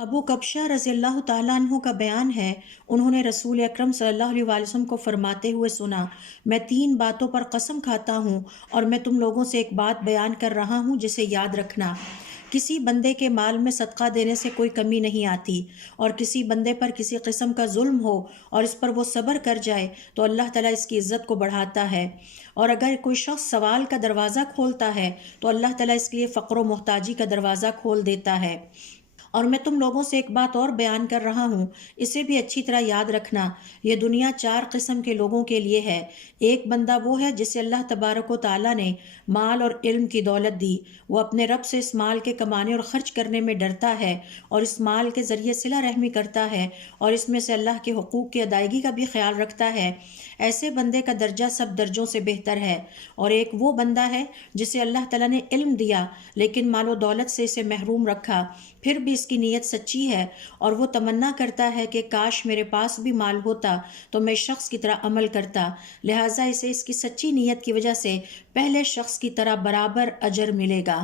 ابو کبشہ رضی اللہ تعالیٰ عنہ کا بیان ہے، انہوں نے رسول اکرم صلی اللہ علیہ وآلہ وسلم کو فرماتے ہوئے سنا، میں 3 باتوں پر قسم کھاتا ہوں اور میں تم لوگوں سے ایک بات بیان کر رہا ہوں جسے یاد رکھنا۔ کسی بندے کے مال میں صدقہ دینے سے کوئی کمی نہیں آتی، اور کسی بندے پر کسی قسم کا ظلم ہو اور اس پر وہ صبر کر جائے تو اللہ تعالیٰ اس کی عزت کو بڑھاتا ہے، اور اگر کوئی شخص سوال کا دروازہ کھولتا ہے تو اللہ تعالیٰ اس کے لیے فقر و محتاجی کا دروازہ کھول دیتا ہے۔ اور میں تم لوگوں سے ایک بات اور بیان کر رہا ہوں، اسے بھی اچھی طرح یاد رکھنا۔ یہ دنیا 4 قسم کے لوگوں کے لیے ہے۔ ایک بندہ وہ ہے جسے اللہ تبارک و تعالیٰ نے مال اور علم کی دولت دی، وہ اپنے رب سے اس مال کے کمانے اور خرچ کرنے میں ڈرتا ہے اور اس مال کے ذریعے صلہ رحمی کرتا ہے اور اس میں سے اللہ کے حقوق کی ادائیگی کا بھی خیال رکھتا ہے۔ ایسے بندے کا درجہ سب درجوں سے بہتر ہے۔ اور ایک وہ بندہ ہے جسے اللہ تعالیٰ نے علم دیا لیکن مال و دولت سے اسے محروم رکھا، پھر بھی اس کی نیت سچی ہے اور وہ تمنا کرتا ہے کہ کاش میرے پاس بھی مال ہوتا تو میں شخص کی طرح عمل کرتا، لہٰذا اسے اس کی سچی نیت کی وجہ سے پہلے شخص کی طرح برابر اجر ملے گا۔